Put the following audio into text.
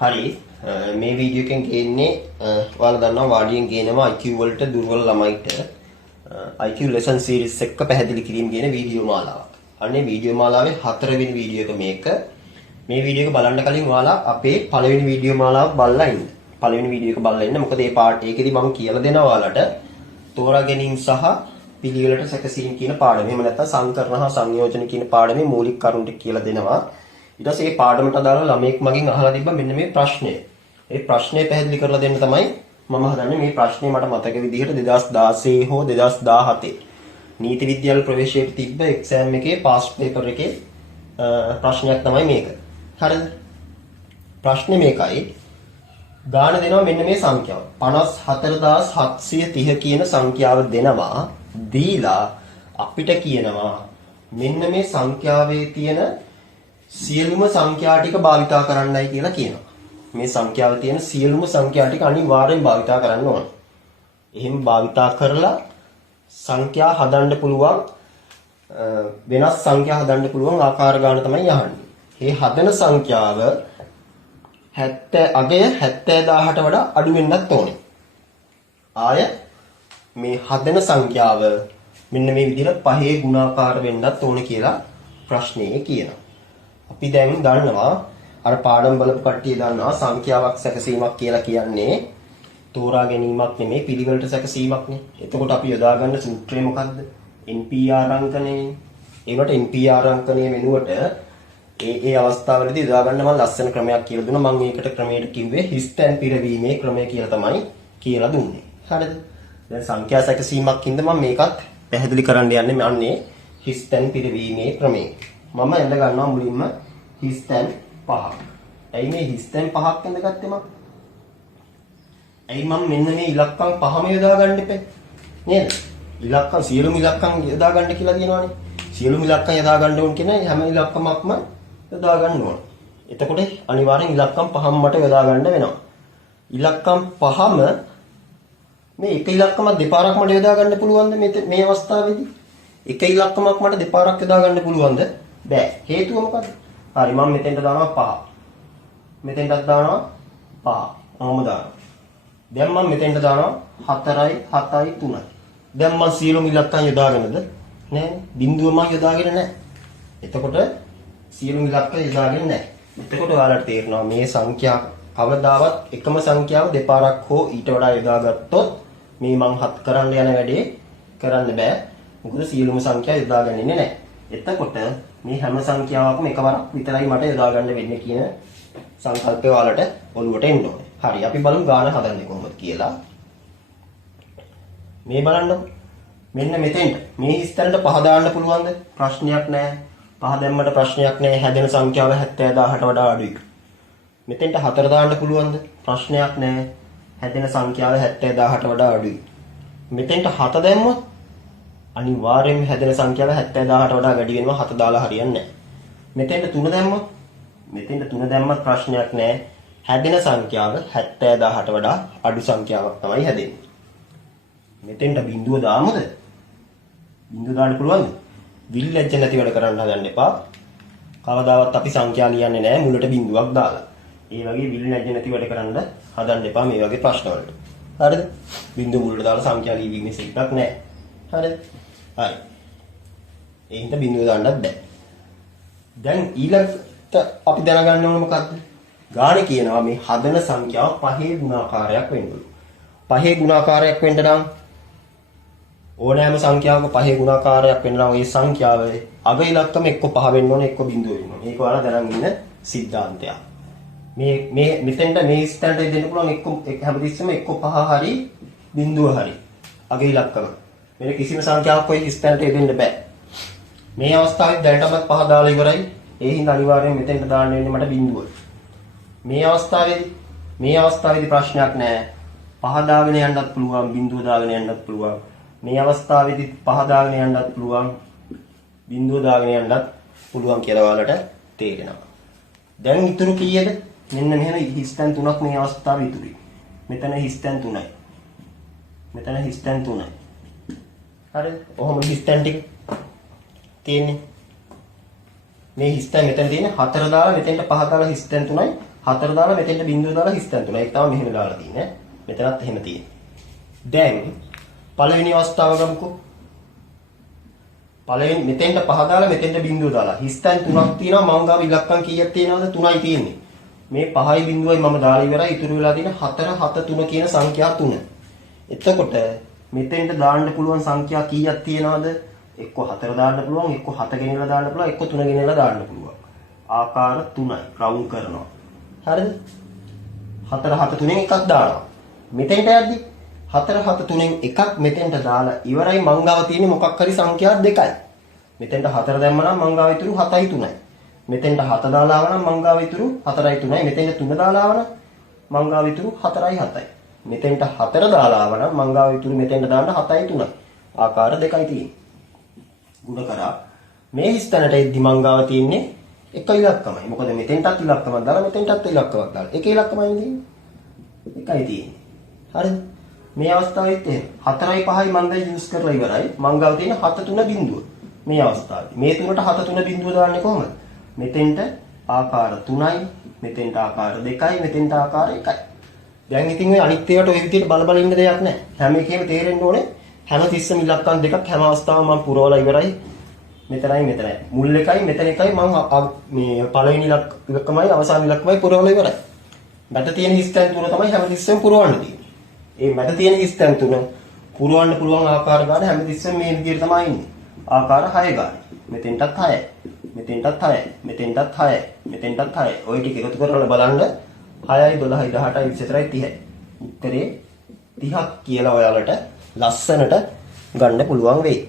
හරි මේ වීඩියෝ එකෙන් කියන්නේ ඔයාලා දන්නවා වාඩියෙන් කියනවා IQ වලට දුර්වල ළමයිට IQ lesson series එක පැහැදිලි කිරීම කියන වීඩියෝ මාලාවක්. අනේ වීඩියෝ මාලාවේ 4 වෙනි වීඩියෝ එක මේක. මේ වීඩියෝ එක බලන්න කලින් ඔයාලා අපේ පළවෙනි වීඩියෝ මාලාව බලලා ඉන්න. පළවෙනි වීඩියෝ එක බලලා ඉන්න. මොකද මේ පාඩ ඒකෙදි මම කියලා දෙනවා ඔයාලට තෝරා ගැනීම සහ පිළිවෙලට සැකසීම කියන පාඩම. එහෙම නැත්නම් සංකරණ හා සංයෝජන කියන පාඩමේ මූලික කරුණු ටික කියලා දෙනවා. ඊට පස්සේ මේ පාඩමට අදාළ ළමයෙක් මගෙන් අහලා තිබ්බා මෙන්න මේ ප්‍රශ්නය. ඒ ප්‍රශ්නේ පැහැදිලි කරලා දෙන්න තමයි මම හදන්නේ. මේ ප්‍රශ්නේ මට මතක විදිහට 2016 හෝ 2017 නීති විද්‍යාල ප්‍රවේශයට තිබ්බ එක්සෑම් එකේ පාස් පේපර් එකේ ප්‍රශ්නයක් තමයි මේක. හරිද? ප්‍රශ්නේ මේකයි. ගාන දෙනවා මෙන්න මේ සංඛ්‍යාව. 54730 කියන සංඛ්‍යාව දෙනවා. දීලා අපිට කියනවා මෙන්න මේ සංඛ්‍යාවේ තියෙන සියලුම සංඛ්‍යා ටික භාවිතා කරන්නයි කියලා කියනවා. මේ සංඛ්‍යාවේ තියෙන සියලුම සංඛ්‍යා ටික අනිවාර්යෙන් භාවිතා කරන්න ඕන. එහෙම භාවිතා කරලා සංඛ්‍යා හදන්න පුළුවන් වෙනස් සංඛ්‍යා හදන්න පුළුවන් ආකාර ගාන තමයි අහන්නේ. මේ හදන සංඛ්‍යාව 70000ට වඩා අඩු වෙන්නත් ඕනේ. ආය මේ හදන සංඛ්‍යාව මෙන්න මේ විදිහට 5 ගුණාකාර වෙන්නත් ඕනේ කියලා ප්‍රශ්නේ කියනවා. අපි දැන් දන්නවා අර පාඩම් බලපු කට්ටිය දන්නවා සංඛ්‍යාවක් සැකසීමක් කියලා කියන්නේ තෝරා ගැනීමක් නෙමෙයි පිළිවෙලට සැකසීමක් නේ. එතකොට අපි යොදා ගන්න සූත්‍රය මොකද්ද? NPR අංකණය. ඒකට NPR අංකණය වෙනුවට ඒ අවස්ථාවලදී යොදා ගන්න මම ලස්සන ක්‍රමයක් කියලා දුන්නා. මම මේකට ක්‍රමයට කිව්වේ හිස්තැන් පිරවීමේ ක්‍රමය කියලා තමයි කියලා දුන්නේ. හරිද? දැන් සංඛ්‍යා සැකසීමක් හින්දා මම මේකත් පැහැදිලි කරන්න යන්නේ අන්නේ හිස්තැන් පිරවීමේ ක්‍රමය. මම එඳ ගන්නවා මුලින්ම හිස්තැන් 5ක්. ඇයි මේ හිස්තැන් 5ක් එඳගත්තේ මම? ඇයි මම මෙන්න මේ ඉලක්කම් 5ම යොදා ගන්න එපේ? නේද? ඉලක්කම් සියලුම ඉලක්කම් යොදා ගන්න කියලා කියනවනේ. සියලුම ඉලක්කම් යොදා ගන්න ඕන කියන හැම ඉලක්කමක්ම යොදා ගන්න ඕන. එතකොට අනිවාර්යෙන් ඉලක්කම් 5ම මට යොදා ගන්න වෙනවා. ඉලක්කම් 5ම මේ එක ඉලක්කමක් දෙපාරක් මට යොදා ගන්න පුළුවන්ද මේ අවස්ථාවේදී? එක ඉලක්කමක් මට දෙපාරක් යොදා ගන්න පුළුවන්ද? බෑ. හේතුව මොකද්ද? හරි මම මෙතෙන්ට දානවා 5. මෙතෙන්ටත් දානවා 5. ඔහොම දානවා. දැන් මම මෙතෙන්ට දානවා 4යි 7යි 3යි. දැන් මම සියලුම ඉලක්කම් යොදාගෙනද? නෑ. බිඳුව මම යොදාගෙන නෑ. එතකොට සියලුම ඉලක්ක යොදාගෙන නෑ. එතකොට ඔයාලට තේරෙනවා මේ සංඛ්‍යා කවදාවත් එකම සංඛ්‍යාව දෙපාරක් හෝ ඊට වඩා යොදාගත්තොත් මේ මම හත් කරන්න යන වැඩේ කරන්න බෑ. මොකද සියලුම සංඛ්‍යා යොදාගන්නේ නෑ. එතකොට මේ හැම සංඛ්‍යාවක්ම එකවරක් විතරයි මට යොදා ගන්න වෙන්නේ කියන සංකල්පය ඔයාලට ඔළුවට එන්න ඕනේ. හරි අපි බලමු ගාන හදන්නේ කොහොමද කියලා. මේ බලන්න. මෙන්න මෙතෙන්ට මේ හිස්තැනට 5 දාන්න පුළුවන්ද? ප්‍රශ්නයක් නැහැ. 5 දැම්මට ප්‍රශ්නයක් නැහැ. හැදෙන සංඛ්‍යාව 70000ට වඩා අඩුයි. මෙතෙන්ට 4 දාන්න පුළුවන්ද? ප්‍රශ්නයක් නැහැ. හැදෙන සංඛ්‍යාව 70000ට වඩා අඩුයි. මෙතෙන්ට 7 දැම්මොත් අනිවාර්යෙන්ම හැදෙන සංඛ්‍යාව 70000ට වඩා වැඩි වෙනවා. 7 දාලා හරියන්නේ නැහැ. මෙතෙන්ට 3 දැම්මොත් මෙතෙන්ට 3 දැම්මත් ප්‍රශ්නයක් නැහැ. හැදෙන සංඛ්‍යාව 70000ට වඩා අඩු සංඛ්‍යාවක් තමයි හැදෙන්නේ. මෙතෙන්ට බිඳුව දාමුද? බිඳුව දාන්න පුළුවන්ද? විල්ලැජ්ජ නැති වැඩ කරන්න හදන්න එපා. කවදාවත් අපි සංඛ්‍යා ලියන්නේ නැහැ මුලට බිඳුවක් දාලා. ඒ වගේ විල්ලැජ්ජ නැති වැඩ කරන්න හදන්න එපා මේ වගේ ප්‍රශ්න වලට. හරිද? බිඳුව මුලට දාලා සංඛ්‍යා ලියවීමේ සිද්ධාක් නැහැ. හරිද? හරි. ඒ හින්දා බිඳුව දාන්නත් බෑ. දැන් ඊළඟට අපි දැනගන්න ඕන මොකක්ද? ගානේ කියනවා මේ හදන සංඛ්‍යාව 5 ගුණාකාරයක් වෙන්න ඕන. 5 ගුණාකාරයක් වෙන්න නම් ඕනෑම සංඛ්‍යාවක 5 ගුණාකාරයක් වෙන්න නම් ඒ සංඛ්‍යාවේ අග ඉලක්කම එක්ක 5 වෙන්න ඕනේ එක්ක බිඳුව වෙන්න ඕනේ. මේක ඔයාලා දැනන් ඉන්න සිද්ධාන්තයක්. මේ මෙතෙන්ට මේ ස්ටෑන්ඩඩ් දෙන්න පුළුවන් එක්ක හැමතිස්සෙම එක්ක 5 හරි බිඳුව හරි අග ඉලක්කම. වෙන කිසිම සංඛ්‍යාවක් ඔය ස්ටෑන්ඩඩ් දෙන්න බෑ. මේ අවස්ථාවේ දැනටමත් 5 දාලා ඉවරයි. ඒ හින්දා අනිවාර්යෙන් මෙතෙන්ට දාන්න වෙන්නේ මට බිඳුව. මේ අවස්ථාවේදී ප්‍රශ්නයක් නැහැ. 5 දාගෙන යන්නත් පුළුවන් බිඳුව දාගෙන යන්නත් පුළුවන්. මේ අවස්ථාවේදී 5 දාගෙන යන්නත් පුළුවන් බිඳුව දාගෙන යන්නත් පුළුවන් කියලා ඔයාලට තේරෙනවා. දැන් ඉතුරු කීයද? මෙන්න මෙහෙම හිස්තැන් 3ක් මේ අවස්ථාවේ ඉතුරුයි. මෙතන හිස්තැන් 3යි. මෙතන හිස්තැන් 3යි. හරිද? ඔහොම හිස්තැන් ටික තියෙන්නේ. මේ හිස්තැන් මෙතන තියෙන 4 දාලා මෙතෙන්ට 5 දාලා හිස්තැන් 3යි 4 දාලා මෙතෙන්ට බිංදුව දාලා හිස් තැන් තුනයි. ඒක තමයි මෙහෙම දාලා තියෙන්නේ. මෙතනත් එහෙම තියෙන්නේ. දැන් පළවෙනි අවස්ථාව ගමුකෝ. පළවෙනි මෙතෙන්ට 5 දාලා මෙතෙන්ට බිංදුව දාලා හිස් තැන් 3ක් තියෙනවා. මං ගාව ඉලක්කම් කීයක් තියෙනවද? 3යි තියෙන්නේ. මේ 5යි බිංදුවයි මම දාලා ඉවරයි. ඉතුරු වෙලා තියෙන 4 7 3 කියන සංඛ්‍යා 3. එතකොට මෙතෙන්ට දාන්න පුළුවන් සංඛ්‍යා කීයක් තියෙනවද? එක්ක 4 දාන්න පුළුවන්, එක්ක 7 ගෙනල්ලා දාන්න පුළුවන්, එක්ක 3 ගෙනල්ලා දාන්න පුළුවන්. ආකාර 3යි රවුන්ඩ් කරනවා. හරිද? 4 7 3න් එකක් දානවා. මෙතෙන්ට යද්දි 4 7 3න් එකක් මෙතෙන්ට දාලා ඉවරයි. මං ගාව තියෙන්නේ මොකක් හරි සංඛ්‍යා දෙකයි. මෙතෙන්ට 4 දැම්ම නම් මං ගාව ඉතුරු 7යි 3යි. මෙතෙන්ට 7 දාලා ආව නම් මං ගාව ඉතුරු 4යි 3යි. මෙතෙන්ට 3 දාලා ආව නම් මං ගාව ඉතුරු 4යි 7යි. මෙතෙන්ට 4 දාලා ආව නම් මං ගාව ඉතුරු මෙතෙන්ට දාන්න 7යි 3යි. ආකාර දෙකයි තියෙන්නේ. ගුණ කරා මේ හිස්තැනට එද්දි මං ගාව තියෙන්නේ එක ඉලක්කමයි. මොකද මෙතෙන්ටත් ඉලක්කමක් දාලා මෙතෙන්ටත් ඉලක්කමක් දාලා එක ඉලක්කමයි තියෙන්නේ. එකයි තියෙන්නේ. හරිද? මේ අවස්ථාවෙත් එහෙම 4යි 5යි මං දැන් යූස් කරලා ඉවරයි. මං ගාව තියෙන 7 3 බිංදුව. මේ අවස්ථාවේ මේ තුනට 7 3 බිංදුව දාන්නේ කොහොමද? මෙතෙන්ට ආකාර 3යි, මෙතෙන්ට ආකාර 2යි, මෙතෙන්ට ආකාර 1යි. දැන් ඉතින් ඔය අනිත් ඒවාට ඔය විදිහට බල බල ඉන්න දෙයක් නැහැ. හැම එකෙම තේරෙන්න ඕනේ හැම තිස්සෙම ඉලක්කම් දෙකක් හැම අවස්ථාවම මම පුරවලා ඉවරයි. මෙතනයි මෙතනයි. මුල් එකයි මෙතන එකයි මම මේ පළවෙනි ඉලක්කමයි අවසාන ඉලක්කමයි පුරවලා ඉවරයි. මට තියෙන හිස්තැන් තුන තමයි හැම තිස්සෙම පුරවන්න තියෙන්නේ. ඒ මට තියෙන හිස්තැන් තුන පුරවන්න පුළුවන් ආකාර ගන්න හැම තිස්සෙම මේ විදිහට තමයි ඉන්නේ. ආකාර 6 ගන්න. මෙතෙන්ටත් 6යි. මෙතෙන්ටත් 6යි. මෙතෙන්ටත් 6යි. මෙතෙන්ටත් 6යි. ඔය ටික එකතු කරලා බලන්න 6යි 12යි 18යි 24යි 30යි. උත්තරේ 30ක් කියලා ඔයාලට ලස්සනට ගන්න පුළුවන් වෙයි.